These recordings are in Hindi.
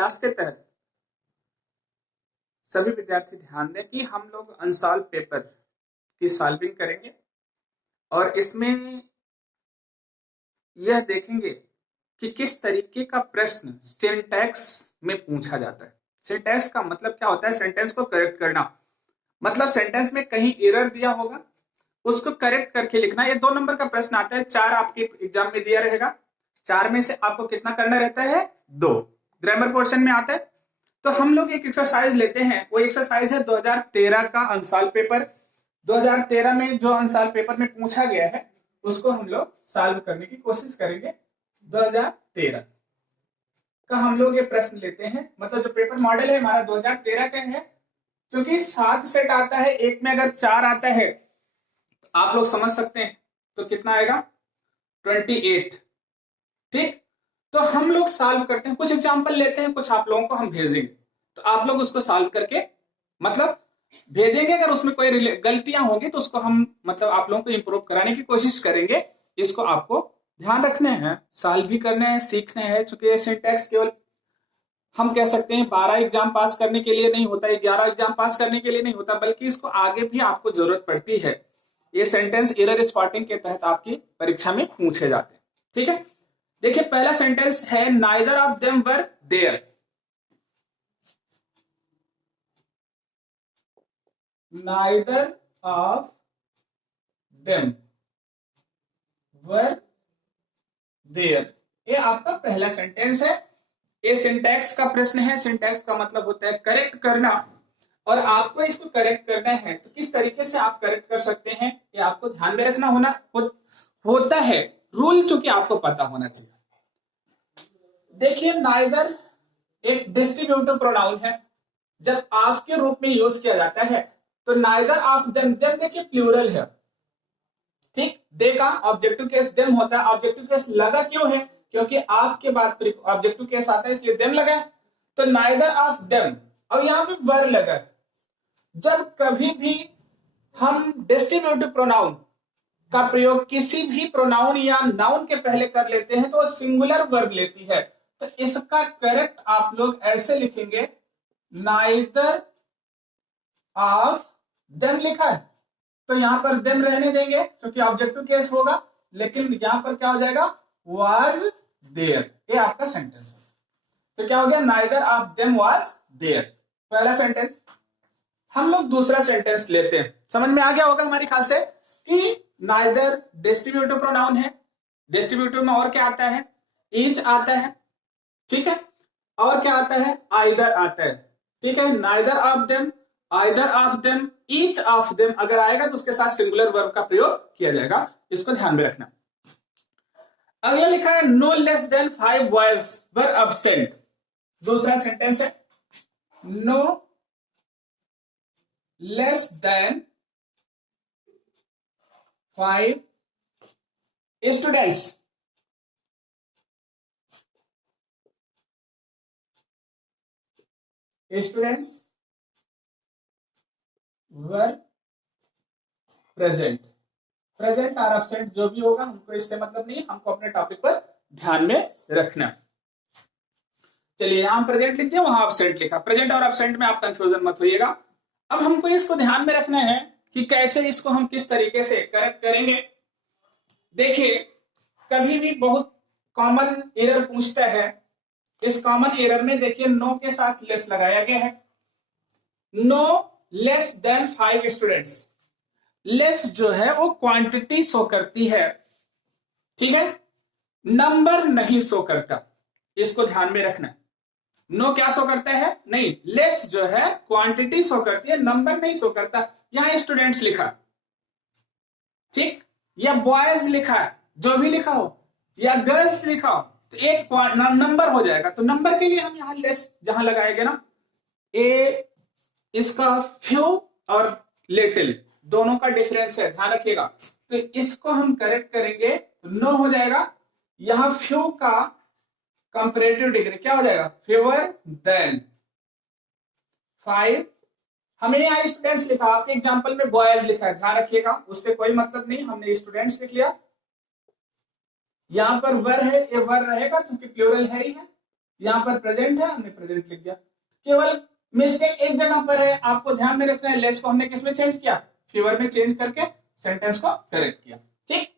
क्लास के तहत सभी विद्यार्थी ध्यान दें कि हम लोग अनसॉल्व पेपर की सॉल्विंग करेंगे और इसमें यह देखेंगे कि किस तरीके का प्रश्न सिंटैक्स में पूछा जाता है। सिंटैक्स का मतलब क्या होता है? सेंटेंस को करेक्ट करना, मतलब सेंटेंस में कहीं एरर दिया होगा उसको करेक्ट करके लिखना। ये 2 नंबर का प्रश्न आता है, 4 आपके एग्जाम में दिया रहेगा, 4 में से आपको कितना करना रहता है? 2 ग्रामर पोर्शन में आता है। तो हम लोग एक एक्सरसाइज लेते हैं, वो एक्सरसाइज है 2013 का अनसॉल्व पेपर। 2013 में जो अनसॉल्व पेपर में पूछा गया है उसको हम लोग सॉल्व करने की कोशिश करेंगे। 2013 का हम लोग ये प्रश्न लेते हैं, मतलब जो पेपर मॉडल है हमारा 2013 का है। क्योंकि 7 सेट आता है, एक में अगर 4 आता है तो आप लोग समझ सकते हैं तो कितना आएगा? 28। ठीक, तो हम लोग सॉल्व करते हैं, कुछ एग्जांपल लेते हैं, कुछ आप लोगों को हम भेजेंगे, तो आप लोग उसको सॉल्व करके मतलब भेजेंगे। अगर उसमें कोई गलतियां होंगी तो उसको हम मतलब आप लोगों को इंप्रूव कराने की कोशिश करेंगे। इसको आपको ध्यान रखने हैं, सॉल्व भी करने हैं, सीखने हैं। चूंकि सिंटैक्स केवल हम कह सकते हैं 12 एग्जाम पास करने के लिए नहीं होता, 11 एग्जाम पास करने के लिए नहीं होता, बल्कि इसको आगे भी आपको जरूरत पड़ती है। ये सेंटेंस एरर स्पॉटिंग के तहत आपकी परीक्षा में पूछे जाते हैं। ठीक है, देखिए पहला सेंटेंस है neither of them were there. Neither of them were there, ये आपका पहला सेंटेंस है। ये सिंटैक्स का प्रश्न है। सिंटैक्स का मतलब होता है करेक्ट करना, और आपको इसको करेक्ट करना है तो किस तरीके से आप करेक्ट कर सकते हैं ये आपको ध्यान में रखना होता है। रूल चूंकि आपको पता होना चाहिए। देखिए नाइदर एक डिस्ट्रीब्यूटिव प्रोनाउन है, जब ऑफ के रूप में यूज किया जाता है तो नाइदर ऑफ देम, देम देखिए प्लूरल है। ठीक, दे का ऑब्जेक्टिव केस देम होता है। ऑब्जेक्टिव केस लगा क्यों है? क्योंकि ऑफ के बाद ऑब्जेक्टिव केस आता है, इसलिए देम लगा है। तो नाइदर ऑफ देम, और यहां पे वर लगा है। जब कभी भी हम डिस्ट्रीब्यूटिव प्रोनाउन का प्रयोग किसी भी प्रोनाउन या नाउन के पहले कर लेते हैं तो वो सिंगुलर वर्ब लेती है। तो इसका करेक्ट आप लोग ऐसे लिखेंगे, नाइदर ऑफ देम लिखा है तो यहां पर देम रहने देंगे क्योंकि ऑब्जेक्टिव केस होगा, लेकिन यहां पर क्या हो जाएगा? Was there. ये आपका सेंटेंस है। तो क्या हो गया? Neither of them was there, पहला सेंटेंस। हम लोग दूसरा सेंटेंस लेते हैं। समझ में आ गया होगा हमारे ख्याल से कि नाइदर डिस्ट्रीब्यूटिव प्रोनाउन है। डिस्ट्रीब्यूटिव में और क्या आता है? ईच आता है। ठीक है, और क्या आता है? आइदर आता है। ठीक है, neither of them, either of them, each of them अगर आएगा तो उसके साथ सिंगुलर वर्ब का प्रयोग किया जाएगा। इसको ध्यान में रखना। अगला लिखा है no less than 5 boys were absent. दूसरा सेंटेंस है no less than 5 students were present. Present और एब्सेंट जो भी होगा हमको इससे मतलब नहीं, हमको अपने टॉपिक पर ध्यान में रखना। चलिए यहां प्रेजेंट लिख दिया, वहां एब्सेंट लिखा। प्रेजेंट और एब्सेंट में आप कंफ्यूजन मत होइएगा। अब हमको इसको ध्यान में रखना है कि कैसे इसको हम किस तरीके से करेक्ट करेंगे। देखिए कभी भी बहुत कॉमन एरर पूछता है। इस कॉमन एरर में देखिए नो के साथ लेस लगाया गया है। No less than 5 students. Less जो है वो क्वांटिटी शो करती है, ठीक है, नंबर नहीं शो करता। इसको ध्यान में रखना। नो क्या शो करता है? नहीं, लेस जो है क्वांटिटी शो करती है, नंबर नहीं शो करता। यहां स्टूडेंट्स लिखा, ठीक, या बॉयज लिखा है, जो भी लिखा हो, या गर्ल्स लिखा हो तो एक नंबर हो जाएगा। तो नंबर के लिए हम यहां लेस जहां लगाएंगे ना, ए इसका फ्यू और लिटिल दोनों का डिफरेंस है, ध्यान रखिएगा। तो इसको हम करेक्ट करेंगे तो नो हो जाएगा। यहां फ्यू का कंपैरेटिव डिग्री क्या हो जाएगा? Fewer than 5। हमें यहाँ स्टूडेंट्स लिखा, आपके एग्जांपल में बॉयज लिखा है, ध्यान रखिएगा, उससे कोई मतलब नहीं, हमने स्टूडेंट्स लिख लिया। यहां पर वर है, ये वर रहेगा क्योंकि प्लूरल है ही है। यहाँ पर प्रेजेंट है, हमने प्रेजेंट लिख दिया। केवल मिस्टेक एक जगह पर है, आपको ध्यान में रखना है, लेस को हमने किसमें चेंज किया, फीवर में चेंज करके सेंटेंस को करेक्ट किया। ठीक,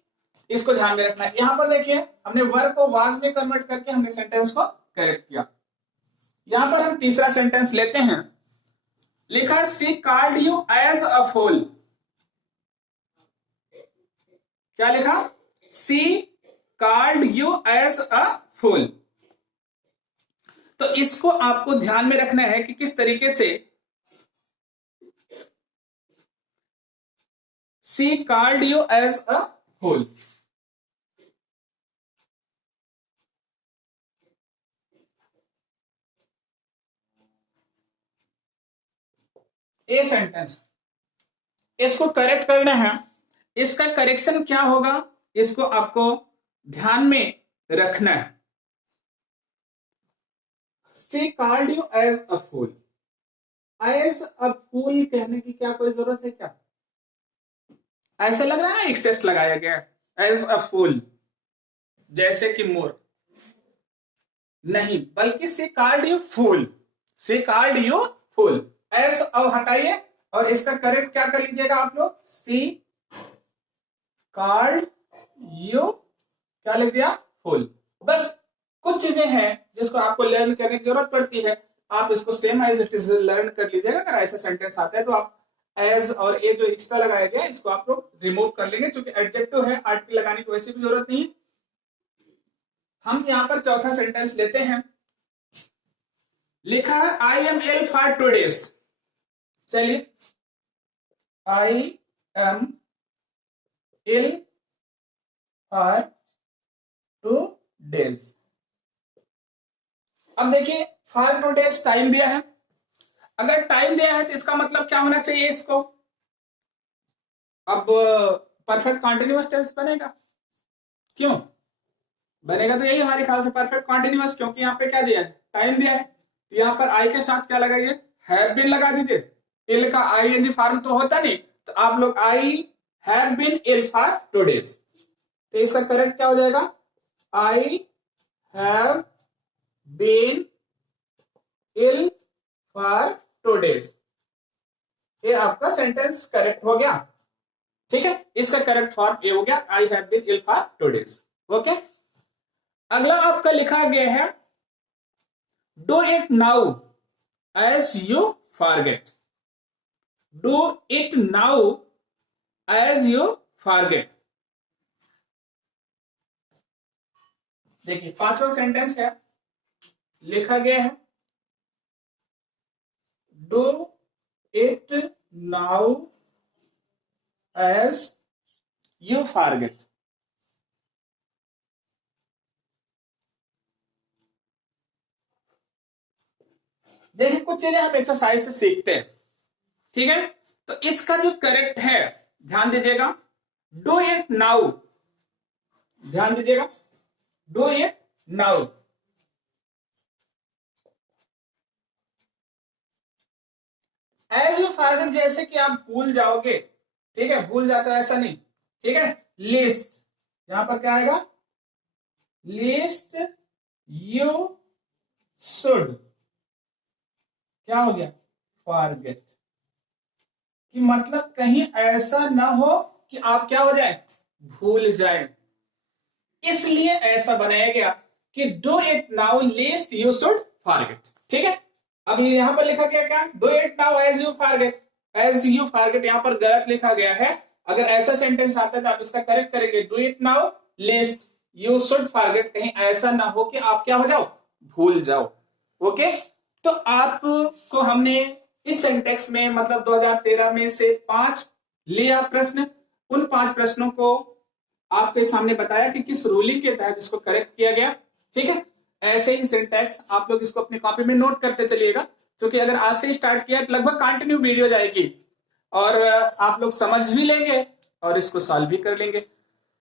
इसको ध्यान में रखना है। यहाँ पर देखिए हमने वर्ब को वाज में कन्वर्ट करके हमने सेंटेंस को करेक्ट किया। यहाँ पर हम तीसरा सेंटेंस लेते हैं। लिखा सी कॉल्ड यू एज अ फूल। क्या लिखा, सी कॉल्ड यू एज अ फूल। तो इसको आपको ध्यान में रखना है कि किस तरीके से she called you as a fool. A sentence, इसको करेक्ट करना है। इसका करेक्शन क्या होगा, इसको आपको ध्यान में रखना है। She called you as a fool. As a fool कहने की क्या कोई जरूरत है क्या? ऐसा लग रहा है एक्सेस लगाया गया as a fool, जैसे कि मोर नहीं, बल्कि she called you fool. She called you fool. as अब हटाइए और इसका करेक्ट क्या कर लीजिएगा आप लोग, she called you क्या लिख दिया, fool। बस कुछ चीजें हैं जिसको आपको लर्न करने की जरूरत पड़ती है, आप इसको same as it is learn कर लीजिएगा। अगर ऐसा सेंटेंस आता है तो आप एज और ए जो एक्स्ट्रा लगाया गया इसको आप लोग रिमूव कर लेंगे, क्योंकि एडजेक्टिव है, आर्टिकल लगाने की वैसे भी जरूरत नहीं। हम यहाँ पर चौथा सेंटेंस लेते हैं। लिखा है I am ill for 2 days। चलिए, I am ill for 2 days। अब देखिए फॉर 2 days टाइम दिया है। अगर टाइम दिया है तो इसका मतलब क्या होना चाहिए इसको, अब परफेक्ट कॉन्टिन्यूअस टेंस बनेगा। क्यों बनेगा, तो यही हमारे ख्याल से परफेक्ट कॉन्टिन्यूअस, क्योंकि यहाँ पे क्या दिया है, टाइम दिया है। तो यहाँ पर आई के साथ क्या लगाइए, हैव बीन लगा दीजिए। इल का आईएनजी फॉर्म तो होता नहीं, तो आप लोग I have been ill for 2 days। तो इसका करेक्ट क्या हो जाएगा, I have been ill for 2 days। ये आपका सेंटेंस करेक्ट हो गया। ठीक है, इसका करेक्ट फॉर्म ये हो गया, I have been ill for 2 days। Okay, अगला आपका लिखा गया है do it now as you forget. Do it now as you forget. देखिए पांचवा सेंटेंस है, लिखा गया है do it now as you forget. देखिए कुछ चीजें हम एक्सरसाइज से सीखते हैं, ठीक है। तो इसका जो करेक्ट है ध्यान दीजिएगा, डू इट नाउ, ध्यान दीजिएगा, do it now. As you forget जैसे कि आप भूल जाओगे, ठीक है, भूल जाते हो ऐसा नहीं, ठीक है। लिस्ट, यहां पर क्या आएगा, लिस्ट यू शुड क्या हो गया, फॉरगेट। कि मतलब कहीं ऐसा ना हो कि आप क्या हो जाए, भूल जाए, इसलिए ऐसा बनाया गया कि do it now lest you should forget. ठीक है, अब यहां पर लिखा गया क्या, do it now as you forget. As you forget यहां पर गलत लिखा गया है। अगर ऐसा सेंटेंस आता है तो आप इसका करेक्ट करेंगे, do it now lest you should forget. कहीं ऐसा ना हो कि आप क्या हो जाओ, भूल जाओ। ओके, तो आपको हमने इस सेंटेंस में मतलब 2013 में से 5 लिया प्रश्न, उन 5 प्रश्नों को आपके सामने बताया कि किस रूलिंग के तहत इसको करेक्ट किया गया। ठीक है, ऐसे ही सिंटैक्स आप लोग इसको अपनी कॉपी में नोट करते चलिएगा, क्योंकि अगर आज से स्टार्ट किया तो लगभग कंटिन्यू वीडियो जाएगी और आप लोग समझ भी लेंगे और इसको सॉल्व भी कर लेंगे।